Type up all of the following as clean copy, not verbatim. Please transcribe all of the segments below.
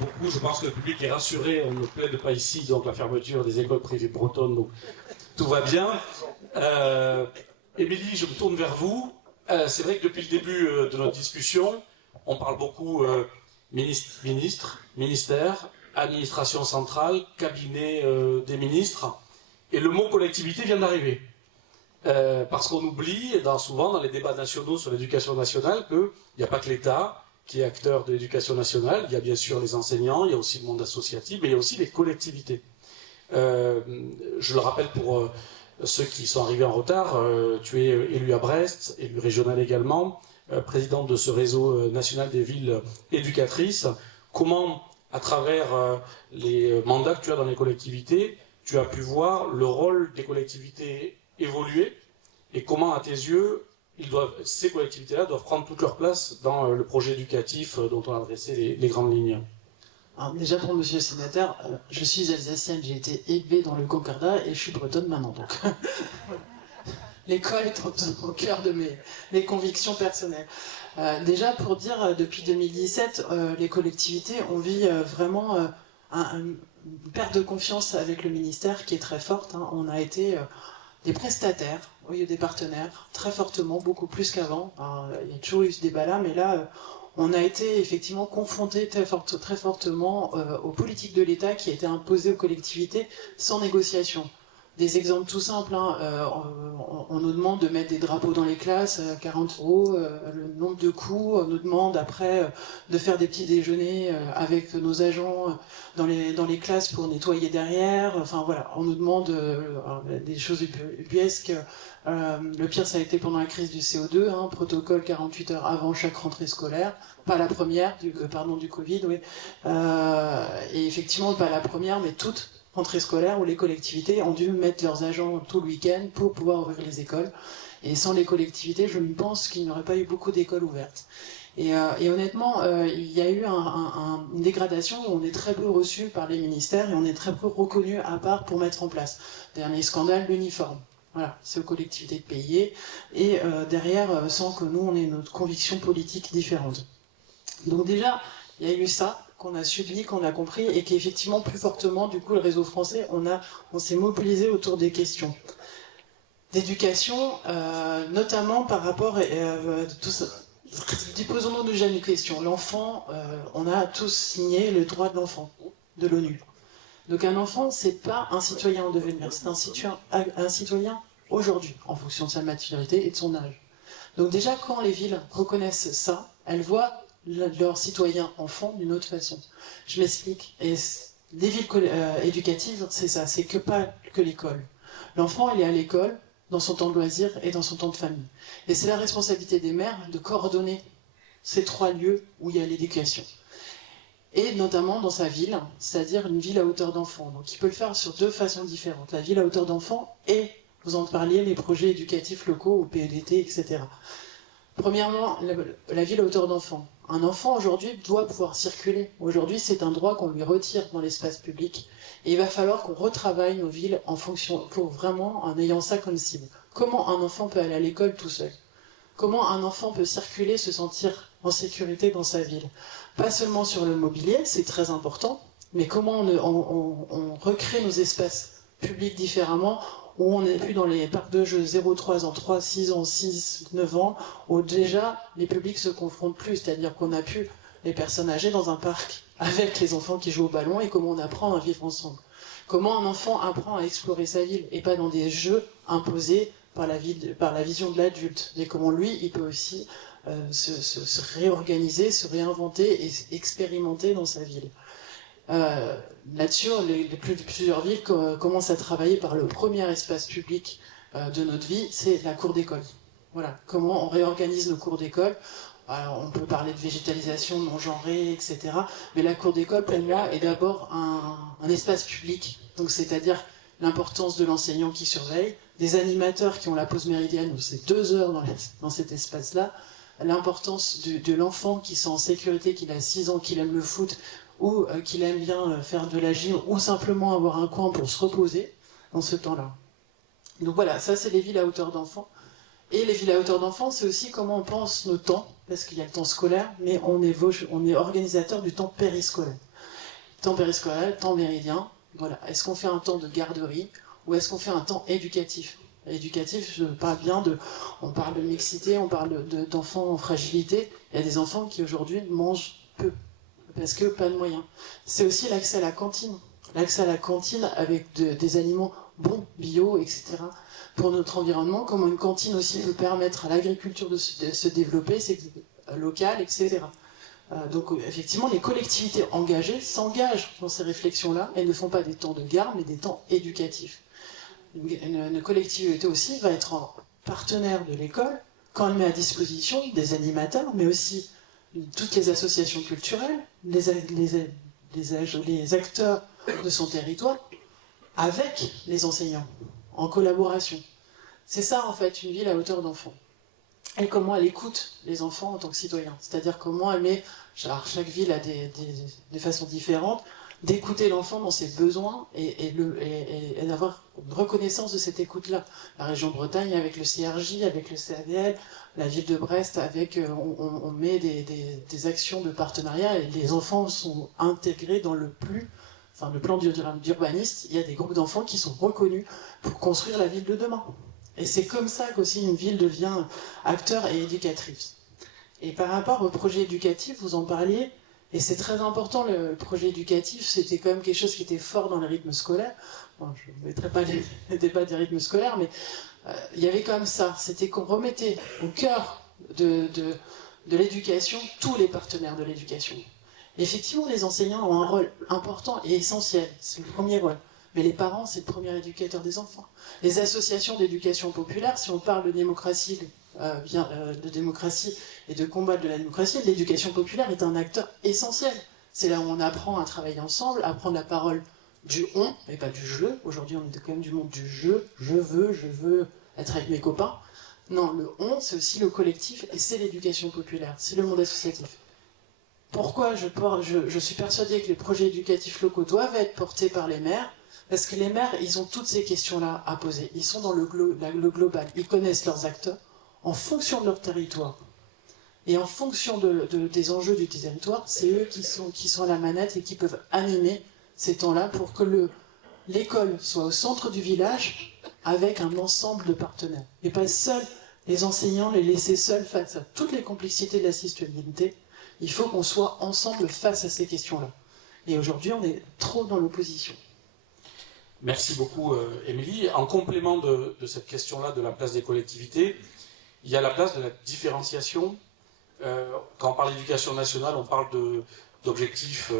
beaucoup. Je pense que le public est rassuré. On ne plaide pas ici, donc la fermeture des écoles privées bretonnes, donc tout va bien. Émilie, je me tourne vers vous. C'est vrai que depuis le début de notre discussion, on parle beaucoup ministère, administration centrale, cabinet des ministres, et le mot collectivité vient d'arriver. Parce qu'on oublie souvent dans les débats nationaux sur l'éducation nationale qu'il n'y a pas que l'État qui est acteur de l'éducation nationale, il y a bien sûr les enseignants, il y a aussi le monde associatif, mais il y a aussi les collectivités. Je le rappelle pour ceux qui sont arrivés en retard, tu es élu à Brest, élu régional également, président de ce réseau national des villes éducatrices. Comment, à travers les mandats que tu as dans les collectivités, tu as pu voir le rôle des collectivités évoluer et comment, à tes yeux, ces collectivités-là doivent prendre toute leur place dans le projet éducatif dont on a dressé les grandes lignes. Alors déjà pour monsieur le sénateur, je suis alsacienne, j'ai été élevée dans le Concordat et je suis bretonne maintenant. Donc l'école est au cœur de mes convictions personnelles. Déjà pour dire, depuis 2017, les collectivités, on vit vraiment une perte de confiance avec le ministère qui est très forte. Hein. On a été des prestataires au lieu des partenaires, très fortement, beaucoup plus qu'avant. Il y a toujours eu ce débat-là, mais là, on a été effectivement confrontés très fortement aux politiques de l'État qui a été imposées aux collectivités sans négociation. Des exemples tout simples, hein, on nous demande de mettre des drapeaux dans les classes, 40 €, le nombre de coups, on nous demande après de faire des petits déjeuners avec nos agents dans les classes pour nettoyer derrière, enfin voilà, on nous demande des choses ubuesques. Le pire, ça a été pendant la crise du CO2, hein, protocole 48 heures avant chaque rentrée scolaire, pas la première, du Covid, oui. Et effectivement, pas la première, mais toute rentrée scolaire où les collectivités ont dû mettre leurs agents tout le week-end pour pouvoir ouvrir les écoles. Et sans les collectivités, je pense qu'il n'y aurait pas eu beaucoup d'écoles ouvertes. Et honnêtement, il y a eu une dégradation où on est très peu reçu par les ministères et on est très peu reconnu à part pour mettre en place. Dernier scandale, l'uniforme. Voilà, c'est aux collectivités de payer. Et derrière, sans que nous, on ait notre conviction politique différente. Donc déjà, il y a eu ça qu'on a subi, qu'on a compris, et qu'effectivement, plus fortement, du coup, le réseau français, on s'est mobilisé autour des questions d'éducation, notamment par rapport à tout ça. Posons-nous déjà une question. L'enfant, on a tous signé le droit de l'enfant, de l'ONU. Donc un enfant, c'est pas un citoyen en devenir, c'est un citoyen aujourd'hui, en fonction de sa maturité et de son âge. Donc déjà, quand les villes reconnaissent ça, elles voient leurs citoyens enfants d'une autre façon. Je m'explique. Et les villes éducatives, c'est ça, c'est pas que l'école. L'enfant, il est à l'école, dans son temps de loisir et dans son temps de famille. Et c'est la responsabilité des mères de coordonner ces trois lieux où il y a l'éducation. Et notamment dans sa ville, c'est-à-dire une ville à hauteur d'enfant. Donc il peut le faire sur deux façons différentes. La ville à hauteur d'enfant et, vous en parliez, les projets éducatifs locaux, ou PEDT, etc. Premièrement, la ville à hauteur d'enfant. Un enfant aujourd'hui doit pouvoir circuler. Aujourd'hui, c'est un droit qu'on lui retire dans l'espace public. Et il va falloir qu'on retravaille nos villes en fonction, pour vraiment en ayant ça comme cible. Comment un enfant peut aller à l'école tout seul? Comment un enfant peut circuler, se sentir en sécurité dans sa ville? Pas seulement sur le mobilier, c'est très important, mais comment on recrée nos espaces publics différemment, où on n'est plus dans les parcs de jeux 0-3 ans, 3, 6 ans, 6, 9 ans, où déjà les publics se confrontent plus, c'est-à-dire qu'on a pu les personnes âgées dans un parc avec les enfants qui jouent au ballon et comment on apprend à vivre ensemble. Comment un enfant apprend à explorer sa ville et pas dans des jeux imposés par la vision de l'adulte, mais comment lui, il peut aussi se réorganiser, se réinventer et expérimenter dans sa ville. Là-dessus, plusieurs villes commencent à travailler par le premier espace public de notre vie, c'est la cour d'école. Voilà, comment on réorganise nos cours d'école. Alors, on peut parler de végétalisation non genrée, etc. Mais la cour d'école, pour moi, est d'abord un espace public. Donc, c'est-à-dire l'importance de l'enseignant qui surveille, des animateurs qui ont la pause méridienne, où c'est 2 heures dans cet espace-là, l'importance de l'enfant qui sent en sécurité, qu'il a 6 ans, qu'il aime le foot, ou qu'il aime bien faire de la gym, ou simplement avoir un coin pour se reposer dans ce temps-là. Donc voilà, ça c'est les villes à hauteur d'enfant. Et les villes à hauteur d'enfant, c'est aussi comment on pense nos temps, parce qu'il y a le temps scolaire, mais on est organisateur du temps périscolaire. temps périscolaire, temps méridien. Voilà. Est-ce qu'on fait un temps de garderie ou est-ce qu'on fait un temps éducatif? Éducatif, je parle bien on parle de mixité, on parle d'enfants en fragilité. Il y a des enfants qui aujourd'hui mangent peu parce que pas de moyens. C'est aussi l'accès à la cantine. L'accès à la cantine avec des aliments bons, bio, etc. Pour notre environnement, comment une cantine aussi peut permettre à l'agriculture de se développer, c'est local, etc. Donc effectivement, les collectivités engagées s'engagent dans ces réflexions-là et ne font pas des temps de garde, mais des temps éducatifs. Une collectivité aussi va être en partenaire de l'école quand elle met à disposition des animateurs, mais aussi toutes les associations culturelles, les acteurs de son territoire, avec les enseignants, en collaboration. C'est ça en fait une ville à hauteur d'enfant. Et comment elle écoute les enfants en tant que citoyens. C'est-à-dire comment elle met, alors chaque ville a des façons différentes, d'écouter l'enfant dans ses besoins et d'avoir une reconnaissance de cette écoute-là. La région Bretagne avec le CRJ, avec le CADL, la ville de Brest avec, on met des actions de partenariat et les enfants sont intégrés dans le plan d'urbaniste. Il y a des groupes d'enfants qui sont reconnus pour construire la ville de demain. Et c'est comme ça qu'aussi une ville devient acteur et éducatrice. Et par rapport au projet éducatif, vous en parliez, et c'est très important, le projet éducatif, c'était quand même quelque chose qui était fort dans les rythmes scolaires. Bon, je ne mettrai pas les débats des rythmes scolaires, mais il y avait quand même ça, c'était qu'on remettait au cœur de l'éducation tous les partenaires de l'éducation. Effectivement, les enseignants ont un rôle important et essentiel, c'est le premier rôle. Mais les parents, c'est le premier éducateur des enfants. Les associations d'éducation populaire, si on parle de démocratie, de démocratie et de combat de la démocratie, l'éducation populaire est un acteur essentiel. C'est là où on apprend à travailler ensemble, à prendre la parole du on, mais pas du je. Aujourd'hui, on est quand même du monde du je. Je veux être avec mes copains. Non, le on, c'est aussi le collectif et c'est l'éducation populaire. C'est le monde associatif. Pourquoi je suis persuadée que les projets éducatifs locaux doivent être portés par les maires? Parce que les maires, ils ont toutes ces questions-là à poser. Ils sont dans le global. Ils connaissent leurs acteurs en fonction de leur territoire. Et en fonction des enjeux du territoire, c'est eux qui sont à la manette et qui peuvent animer ces temps-là pour que l'école soit au centre du village avec un ensemble de partenaires. Et pas seuls les enseignants, les laisser seuls face à toutes les complexités de la citoyenneté. Il faut qu'on soit ensemble face à ces questions-là. Et aujourd'hui, on est trop dans l'opposition. Merci beaucoup, Émilie. En complément de cette question-là de la place des collectivités, il y a la place de la différenciation. Quand on parle d'éducation nationale, on parle d'objectifs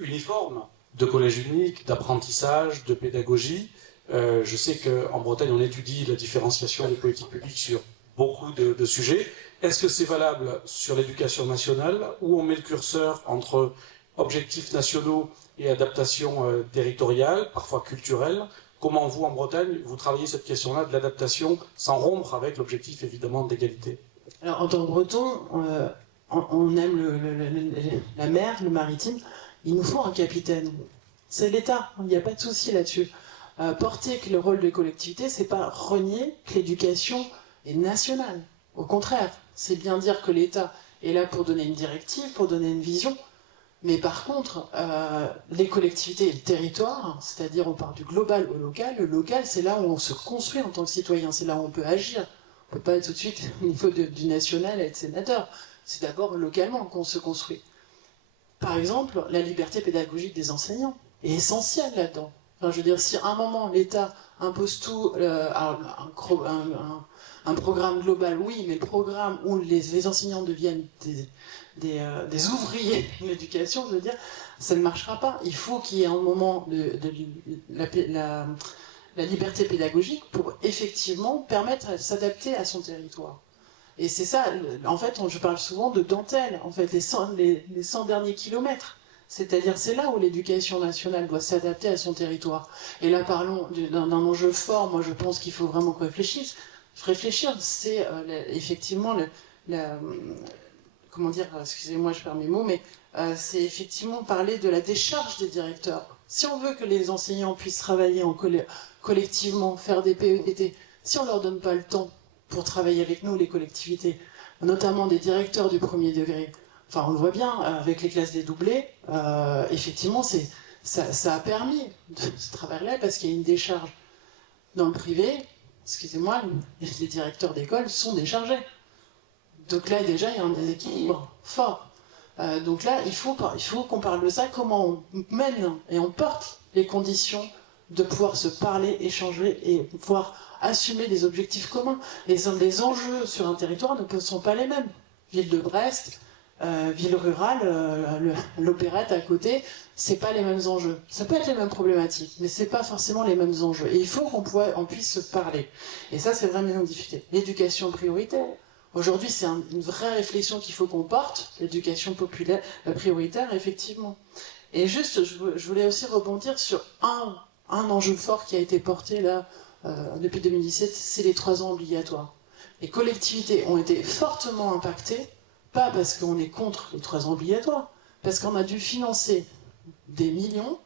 uniformes, de collège unique, d'apprentissage, de pédagogie. Je sais qu'en Bretagne, on étudie la différenciation des politiques publiques sur beaucoup de sujets. Est-ce que c'est valable sur l'éducation nationale, où on met le curseur entre objectifs nationaux et adaptation territoriale, parfois culturelle? Comment vous, en Bretagne, vous travaillez cette question-là de l'adaptation sans rompre avec l'objectif, évidemment, d'égalité? Alors, en tant que breton, on aime la mer, le maritime. Il nous faut un capitaine. C'est l'État, il n'y a pas de souci là-dessus. Porter que le rôle des collectivités, c'est pas renier que l'éducation est nationale. Au contraire, c'est bien dire que l'État est là pour donner une directive, pour donner une vision. Mais par contre, les collectivités et le territoire, c'est-à-dire on part du global au local, le local c'est là où on se construit en tant que citoyen, c'est là où on peut agir. On ne peut pas être tout de suite au niveau du national et être sénateur. C'est d'abord localement qu'on se construit. Par exemple, la liberté pédagogique des enseignants est essentielle là-dedans. Enfin, je veux dire, si à un moment l'État impose tout, un programme global, oui, mais le programme où les enseignants deviennent des ouvriers de l'éducation, je veux dire, ça ne marchera pas. Il faut qu'il y ait un moment la liberté pédagogique pour effectivement permettre de s'adapter à son territoire. Et c'est ça, en fait, je parle souvent de dentelle, en fait, les 100 derniers kilomètres. C'est-à-dire, c'est là où l'éducation nationale doit s'adapter à son territoire. Et là, parlons d'un enjeu fort, moi je pense qu'il faut vraiment qu'on réfléchisse. Réfléchir, c'est effectivement comment dire, excusez-moi, je perds mes mots, mais c'est effectivement parler de la décharge des directeurs. Si on veut que les enseignants puissent travailler collectivement, faire des PEDT, si on ne leur donne pas le temps pour travailler avec nous, les collectivités, notamment des directeurs du premier degré, enfin on le voit bien avec les classes dédoublées, effectivement ça a permis ce travail-là parce qu'il y a une décharge. Dans le privé, excusez-moi, les directeurs d'école sont déchargés. Donc là déjà il y a un déséquilibre fort. Donc là il faut qu'on parle de ça, comment on mène et on porte les conditions de pouvoir se parler, échanger et pouvoir assumer des objectifs communs. Les enjeux sur un territoire ne sont pas les mêmes. Ville de Brest, ville rurale, l'opérette à côté, c'est pas les mêmes enjeux. Ça peut être les mêmes problématiques, mais c'est pas forcément les mêmes enjeux. Et il faut qu'on puisse se parler. Et ça, c'est vraiment une difficulté. L'éducation prioritaire. Aujourd'hui, c'est une vraie réflexion qu'il faut qu'on porte. L'éducation populaire, prioritaire, effectivement. Et juste, je voulais aussi rebondir sur un enjeu fort qui a été porté là depuis 2017, c'est les 3 ans obligatoires. Les collectivités ont été fortement impactées, pas parce qu'on est contre les 3 ans obligatoires, parce qu'on a dû financer des millions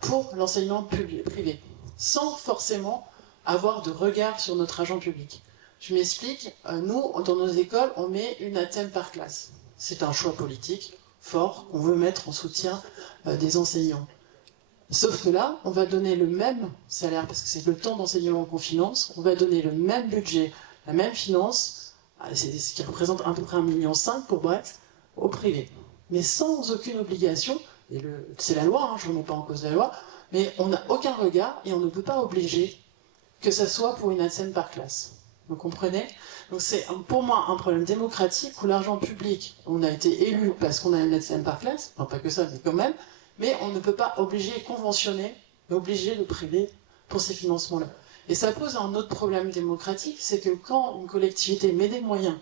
pour l'enseignement privé, sans forcément avoir de regard sur notre agent public. Je m'explique, nous, dans nos écoles, on met une ATSEM par classe. C'est un choix politique fort qu'on veut mettre en soutien des enseignants. Sauf que là, on va donner le même salaire, parce que c'est le temps d'enseignement qu'on finance, on va donner le même budget, la même finance, c'est ce qui représente à peu près 1,5 million pour Brest, au privé. Mais sans aucune obligation, et c'est la loi, je ne remets pas en cause la loi, mais on n'a aucun regard et on ne peut pas obliger que ça soit pour une ATSEM par classe. Vous comprenez? Donc c'est pour moi un problème démocratique où l'argent public, on a été élu parce qu'on a une ATSEM par classe, enfin pas que ça, mais quand même, mais on ne peut pas obliger, conventionner, obliger le privé pour ces financements-là. Et ça pose un autre problème démocratique, c'est que quand une collectivité met des moyens,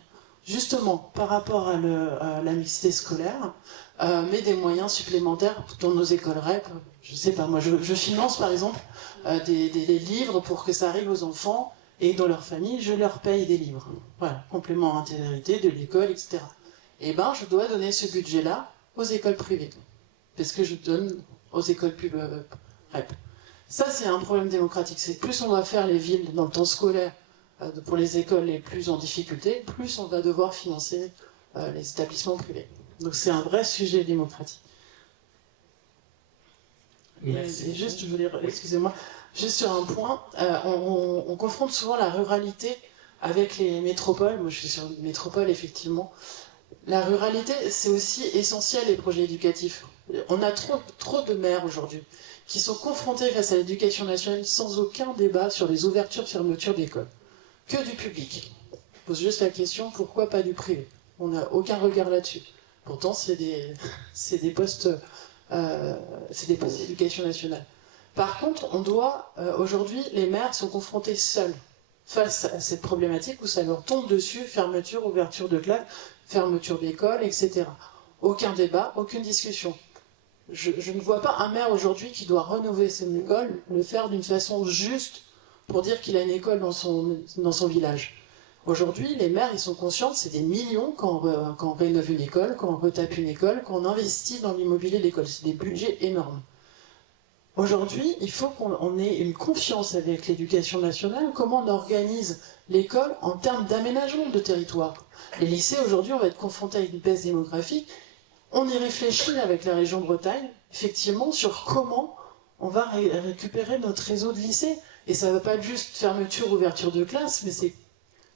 justement par rapport à la mixité scolaire, met des moyens supplémentaires dans nos écoles REP, je sais pas, moi je finance par exemple des livres pour que ça arrive aux enfants, et dans leur famille, je leur paye des livres. Voilà, complément à intégralité de l'école, etc. Et ben, je dois donner ce budget-là aux écoles privées. Parce que je donne aux écoles REP. Ça, c'est un problème démocratique. C'est plus on va faire les villes dans le temps scolaire pour les écoles les plus en difficulté, plus on va devoir financer les établissements privés. Donc c'est un vrai sujet démocratique. Merci. Et juste, je voulais, excusez-moi, juste sur un point, on confronte souvent la ruralité avec les métropoles. Moi, je suis sur une métropole, effectivement. La ruralité, c'est aussi essentiel, les projets éducatifs. On a trop de maires aujourd'hui qui sont confrontés face à l'éducation nationale sans aucun débat sur les ouvertures-fermetures d'écoles. Que du public. Je pose juste la question, pourquoi pas du privé? On n'a aucun regard là-dessus. Pourtant, c'est des postes d'éducation nationale. Par contre, aujourd'hui, les maires sont confrontés seuls face à cette problématique où ça leur tombe dessus, fermeture, ouverture de classe, fermeture d'école, etc. Aucun débat, aucune discussion. Je ne vois pas un maire aujourd'hui qui doit rénover son école, le faire d'une façon juste pour dire qu'il a une école dans son village. Aujourd'hui, les maires, ils sont conscients que c'est des millions quand on rénove une école, quand on retape une école, quand on investit dans l'immobilier de l'école. C'est des budgets énormes. Aujourd'hui, il faut qu'on ait une confiance avec l'éducation nationale, comment on organise l'école en termes d'aménagement de territoire. Les lycées, aujourd'hui, on va être confronté à une baisse démographique. On y réfléchit avec la région Bretagne, effectivement, sur comment on va récupérer notre réseau de lycées. Et ça ne va pas être juste fermeture, ouverture de classe, mais c'est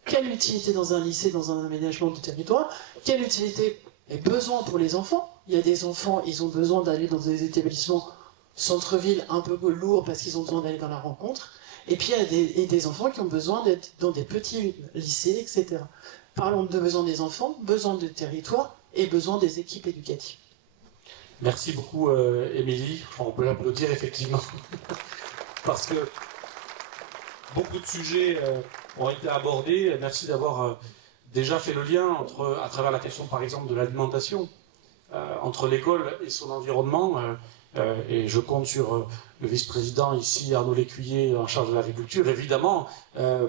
quelle utilité dans un lycée, dans un aménagement de territoire, quelle utilité et besoin pour les enfants. Il y a des enfants, ils ont besoin d'aller dans des établissements centre-ville un peu lourds parce qu'ils ont besoin d'aller dans la rencontre. Et puis il y a des enfants qui ont besoin d'être dans des petits lycées, etc. Parlons de besoin des enfants, besoin de territoire et besoin des équipes éducatives. Merci beaucoup, Émilie. On peut l'applaudir, effectivement. Parce que beaucoup de sujets ont été abordés. Merci d'avoir déjà fait le lien à travers la question, par exemple, de l'alimentation, entre l'école et son environnement. Et je compte sur le vice-président ici, Arnaud Lécuyer, en charge de l'agriculture, évidemment,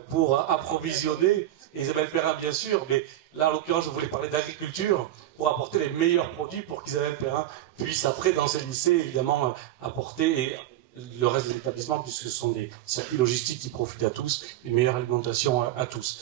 pour approvisionner, et Isabelle Perrin, bien sûr, mais là, en l'occurrence, je voulais parler d'agriculture, pour apporter les meilleurs produits pour qu'Isabelle Perrin puisse, après, dans ses lycées, évidemment, apporter, et le reste des établissements, puisque ce sont des circuits logistiques qui profitent à tous, une meilleure alimentation à tous.